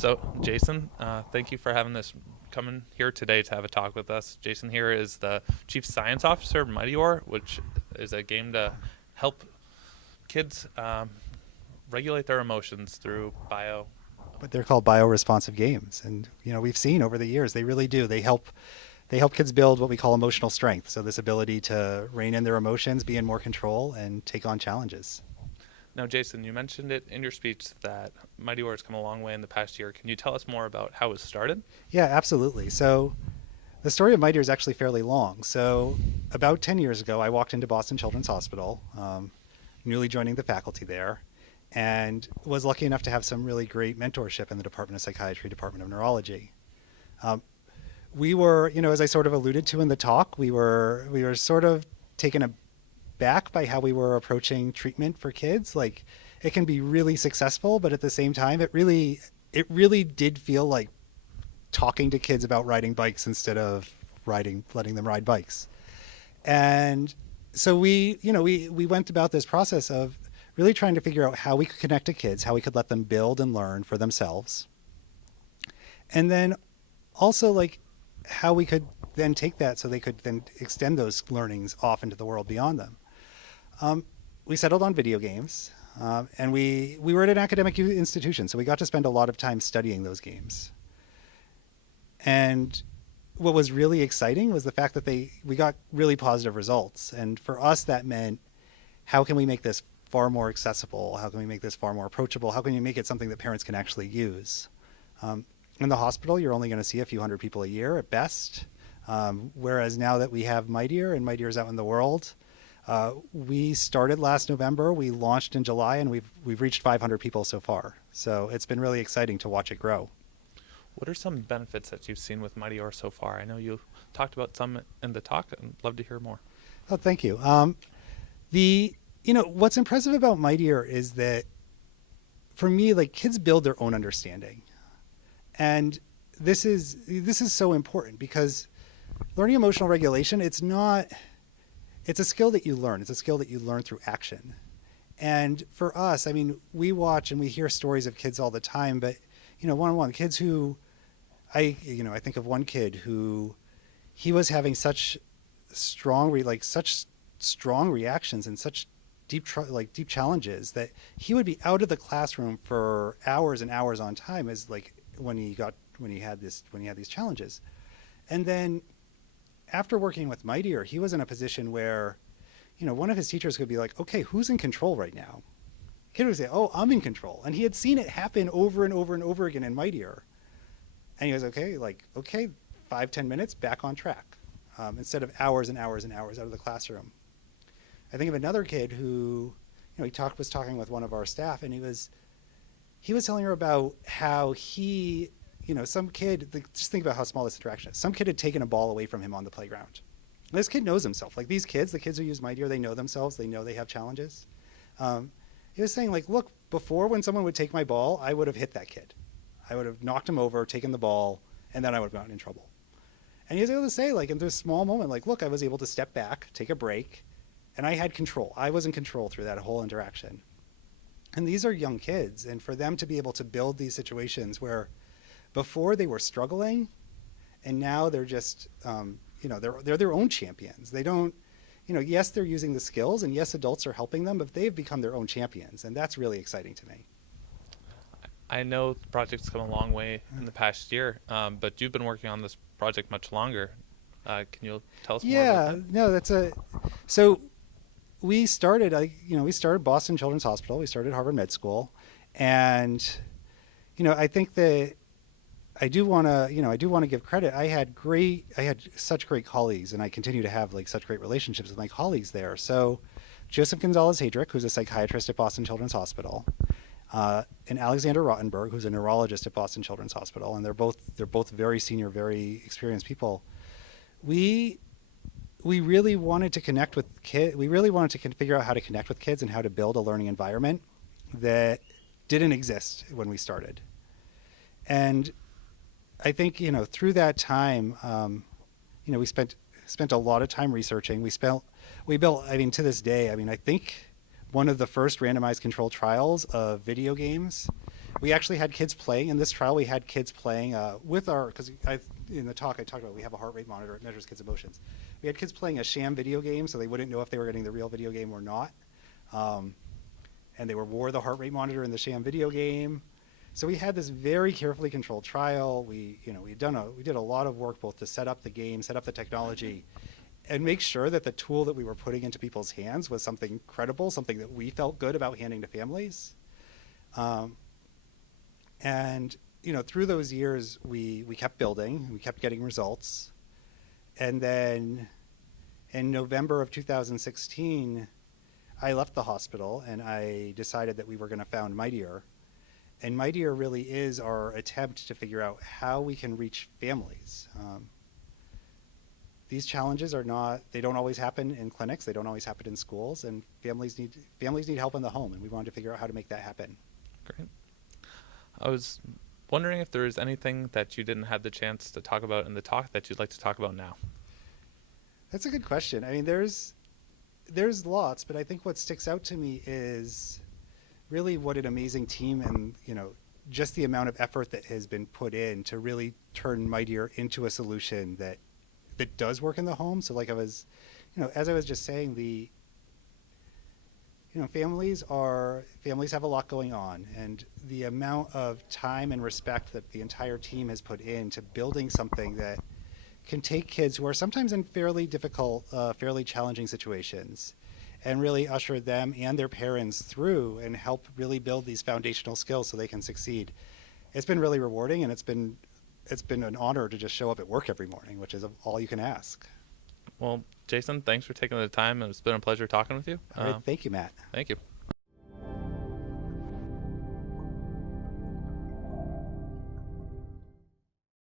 So, Jason, thank you for having this coming here today to have a talk with us. Jason here is the Chief Science Officer of Mightior, which is a game to help kids regulate their emotions through bio. But they're called bioresponsive games, and we've seen over the years they really do. They help kids build what we call emotional strength. So this ability to rein in their emotions, be in more control, and take on challenges. Now, Jason, you mentioned it in your speech that Mightior has come a long way in the past year. Can you tell us more about how it started? Yeah, absolutely. So the story of Mightier is actually fairly long. So about 10 years ago, I walked into Boston Children's Hospital, newly joining the faculty there, and was lucky enough to have some really great mentorship in the Department of Psychiatry, Department of Neurology. Um, we were, as I sort of alluded to in the talk, we were sort of taken aback by how we were approaching treatment for kids. Like, it can be really successful, but at the same time, it really did feel like talking to kids about riding bikes instead of letting them ride bikes. And so we went about this process of really trying to figure out how we could connect to kids, how we could let them build and learn for themselves. And then also, like, how we could then take that so they could then extend those learnings off into the world beyond them. We settled on video games, and we were at an academic institution, so we got to spend a lot of time studying those games. And what was really exciting was the fact that we got really positive results. And for us, that meant, how can we make this far more accessible? How can we make this far more approachable? How can you make it something that parents can actually use? In the hospital, you're only going to see a few hundred people a year at best. Whereas now that we have Mightier and Mightier is out in the world, we started last November, we launched in July, and we've reached 500 people so far. So it's been really exciting to watch it grow. What are some benefits that you've seen with Mightior so far? I know you talked about some in the talk. I'd love to hear more. Oh, thank you. What's impressive about Mightier is that, for me, like, kids build their own understanding. And this is so important because learning emotional regulation, it's a skill that you learn. It's a skill that you learn through action. And for us, I mean, we watch and we hear stories of kids all the time, but, one-on-one kids who, I think of one kid who, he was having such strong reactions and such deep challenges that he would be out of the classroom for hours and hours on time, as like when he had these challenges. And then after working with Mightier, he was in a position where, one of his teachers could be like, okay, who's in control right now? The kid would say, oh, I'm in control. And he had seen it happen over and over and over again in Mightier. And he was okay, 5-10 minutes, back on track, instead of hours and hours and hours out of the classroom. I think of another kid who, he was talking with one of our staff, and he was telling her about how some kid, just think about how small this interaction is. Some kid had taken a ball away from him on the playground. This kid knows himself. Like, these kids, the kids who use Mightier, they know themselves. They know they have challenges. He was saying, like, look, before, when someone would take my ball, I would have hit that kid. I would have knocked him over, taken the ball, and then I would have gotten in trouble. And he was able to say, like, in this small moment, like, look, I was able to step back, take a break, and I had control. I was in control through that whole interaction. And these are young kids, and for them to be able to build these situations where before they were struggling, and now they're just, they're their own champions. They don't, yes, they're using the skills, and yes, adults are helping them, but they've become their own champions, and that's really exciting to me. I know the project's come a long way in the past year, but you've been working on this project much longer. Can you tell us more about that? Yeah, no, so we started Boston Children's Hospital. We started Harvard Med School, and I think that I do want to give credit. I had such great colleagues, and I continue to have such great relationships with my colleagues there. So Joseph Gonzalez-Hedrick, who's a psychiatrist at Boston Children's Hospital, and Alexander Rottenberg, who's a neurologist at Boston Children's Hospital, and they're both very senior, very experienced people. We really wanted to connect with kids. We really wanted to figure out how to connect with kids and how to build a learning environment that didn't exist when we started. And I think, through that time, we spent a lot of time researching. We built, to this day, I think one of the first randomized controlled trials of video games We actually had kids playing in this trial. We had kids playing with our, because in the talk I talked about we have a heart rate monitor. It measures kids' emotions. We had kids playing a sham video game, so they wouldn't know if they were getting the real video game or not. And they wore the heart rate monitor in the sham video game. So we had this very carefully controlled trial. We did a lot of work both to set up the game, set up the technology, and make sure that the tool that we were putting into people's hands was something credible, something that we felt good about handing to families. And through those years, we kept building, we kept getting results. And then in November of 2016, I left the hospital and I decided that we were going to found Mightier. And Mightier really is our attempt to figure out how we can reach families. These challenges they don't always happen in clinics, they don't always happen in schools, and families need help in the home, and we wanted to figure out how to make that happen. Great. I was wondering if there is anything that you didn't have the chance to talk about in the talk that you'd like to talk about now. That's a good question. I mean, there's lots, but I think what sticks out to me is really what an amazing team and, just the amount of effort that has been put in to really turn Mightier into a solution that does work in the home. So like as I was just saying, families have a lot going on, and the amount of time and respect that the entire team has put into building something that can take kids who are sometimes in fairly difficult, fairly challenging situations and really usher them and their parents through and help really build these foundational skills so they can succeed. It's been really rewarding, and it's been an honor to just show up at work every morning, which is all you can ask. Well, Jason, thanks for taking the time. It's been a pleasure talking with you. All right, thank you, Matt. Thank you.